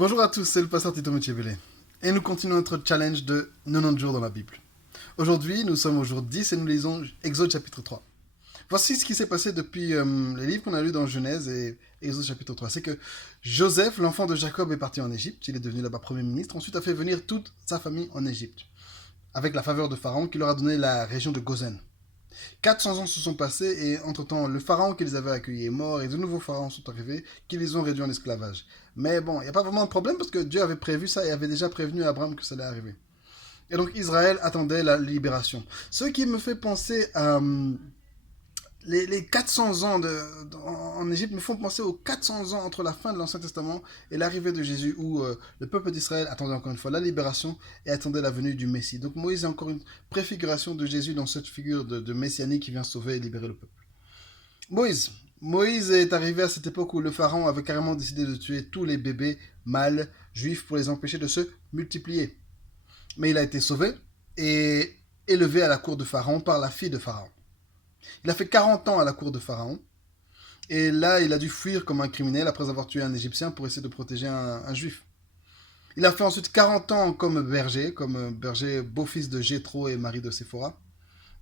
Bonjour à tous, c'est le pasteur Tito Mochebele. Et nous continuons notre challenge de 90 jours dans la Bible. Aujourd'hui, nous sommes au jour 10 et nous lisons Exode chapitre 3. Voici ce qui s'est passé depuis les livres qu'on a lus dans Genèse et Exode chapitre 3. C'est que Joseph, l'enfant de Jacob, est parti en Égypte. Il est devenu là-bas premier ministre. Ensuite, a fait venir toute sa famille en Égypte. Avec la faveur de Pharaon qui leur a donné la région de Gozen. 400 ans se sont passés et entre-temps, le pharaon qu'ils avaient accueilli est mort et de nouveaux pharaons sont arrivés qui les ont réduits en esclavage. Mais bon, il n'y a pas vraiment de problème parce que Dieu avait prévu ça et avait déjà prévenu à Abraham que ça allait arriver. Et donc Israël attendait la libération. Ce qui me fait penser à les 400 ans en Égypte me font penser aux 400 ans entre la fin de l'Ancien Testament et l'arrivée de Jésus, où le peuple d'Israël attendait encore une fois la libération et attendait la venue du Messie. Donc Moïse est encore une préfiguration de Jésus dans cette figure de messianique qui vient sauver et libérer le peuple. Moïse est arrivé à cette époque où le pharaon avait carrément décidé de tuer tous les bébés mâles juifs pour les empêcher de se multiplier. Mais il a été sauvé et élevé à la cour de Pharaon par la fille de Pharaon. Il a fait 40 ans à la cour de Pharaon. Et là, il a dû fuir comme un criminel après avoir tué un Égyptien pour essayer de protéger un Juif. Il a fait ensuite 40 ans comme berger beau-fils de Jéthro et mari de Séphora.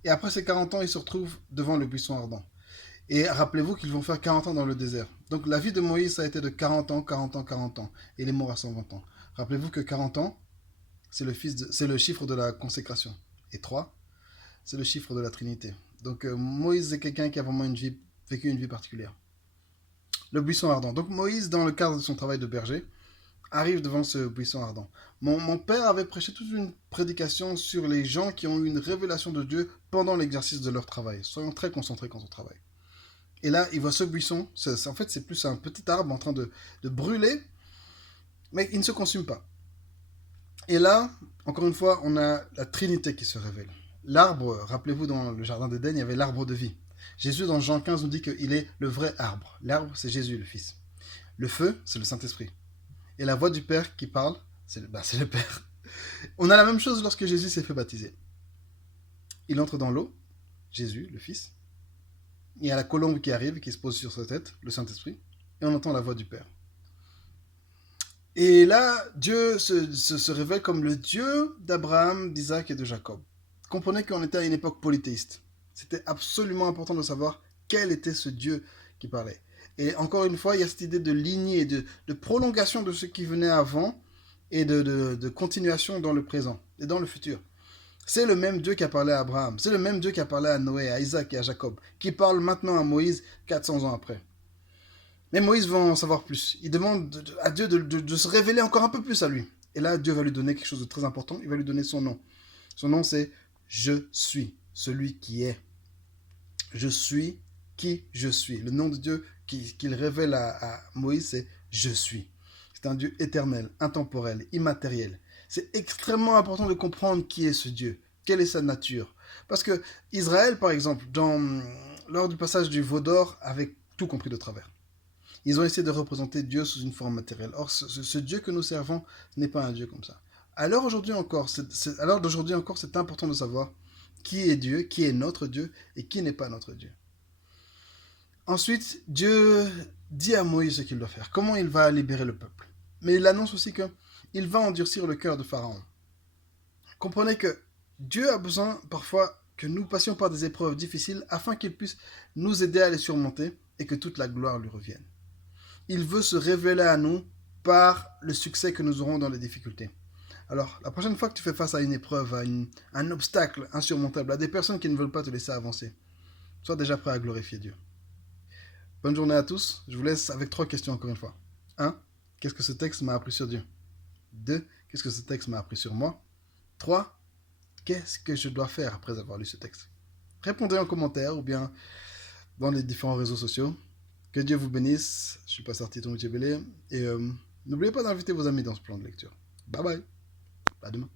Et après ces 40 ans, il se retrouve devant le buisson ardent. Et rappelez-vous qu'ils vont faire 40 ans dans le désert. Donc la vie de Moïse, ça a été de 40 ans, 40 ans, 40 ans. Et il est mort à 120 ans. Rappelez-vous que 40 ans, c'est le chiffre de la consécration. Et 3, c'est le chiffre de la Trinité. Donc Moïse est quelqu'un qui a vraiment vécu une vie particulière. Le buisson ardent. Donc Moïse, dans le cadre de son travail de berger, arrive devant ce buisson ardent. Mon père avait prêché toute une prédication sur les gens qui ont eu une révélation de Dieu pendant l'exercice de leur travail. Soyons très concentrés quand on travaille. Et là, il voit ce buisson. En fait, c'est plus un petit arbre en train de brûler, mais il ne se consume pas. Et là, encore une fois, on a la Trinité qui se révèle. L'arbre, rappelez-vous, dans le jardin d'Éden, il y avait l'arbre de vie. Jésus, dans Jean 15, nous dit qu'il est le vrai arbre. L'arbre, c'est Jésus, le Fils. Le feu, c'est le Saint-Esprit. Et la voix du Père qui parle, c'est le Père. On a la même chose lorsque Jésus s'est fait baptiser. Il entre dans l'eau, Jésus, le Fils. Il y a la colombe qui arrive, qui se pose sur sa tête, le Saint-Esprit. Et on entend la voix du Père. Et là, Dieu se révèle comme le Dieu d'Abraham, d'Isaac et de Jacob. Comprenez qu'on était à une époque polythéiste. C'était absolument important de savoir quel était ce Dieu qui parlait. Et encore une fois, il y a cette idée de lignée, de prolongation de ce qui venait avant et de continuation dans le présent et dans le futur. C'est le même Dieu qui a parlé à Abraham, c'est le même Dieu qui a parlé à Noé, à Isaac et à Jacob, qui parle maintenant à Moïse 400 ans après. Mais Moïse va en savoir plus. Il demande à Dieu de se révéler encore un peu plus à lui. Et là, Dieu va lui donner quelque chose de très important. Il va lui donner son nom. Son nom, c'est Je suis, celui qui est. Je suis qui je suis. Le nom de Dieu qu'il révèle à Moïse, c'est Je suis. C'est un Dieu éternel, intemporel, immatériel. C'est extrêmement important de comprendre qui est ce Dieu. Quelle est sa nature. Parce que Israël, par exemple, lors du passage du veau d'or, avait tout compris de travers. Ils ont essayé de représenter Dieu sous une forme matérielle. Or, ce Dieu que nous servons n'est pas un Dieu comme ça. À l'heure d'aujourd'hui encore, c'est important de savoir qui est Dieu, qui est notre Dieu et qui n'est pas notre Dieu. Ensuite, Dieu dit à Moïse ce qu'il doit faire, comment il va libérer le peuple. Mais il annonce aussi qu'il va endurcir le cœur de Pharaon. Comprenez que Dieu a besoin parfois que nous passions par des épreuves difficiles afin qu'il puisse nous aider à les surmonter et que toute la gloire lui revienne. Il veut se révéler à nous par le succès que nous aurons dans les difficultés. Alors, la prochaine fois que tu fais face à une épreuve, à un obstacle insurmontable, à des personnes qui ne veulent pas te laisser avancer, sois déjà prêt à glorifier Dieu. Bonne journée à tous. Je vous laisse avec 3 questions encore une fois. 1. Qu'est-ce que ce texte m'a appris sur Dieu? 2. Qu'est-ce que ce texte m'a appris sur moi? 3. Qu'est-ce que je dois faire après avoir lu ce texte? Répondez en commentaire ou bien dans les différents réseaux sociaux. Que Dieu vous bénisse. Je suis pasteur Tito Mochebele. Et n'oubliez pas d'inviter vos amis dans ce plan de lecture. Bye bye. À demain.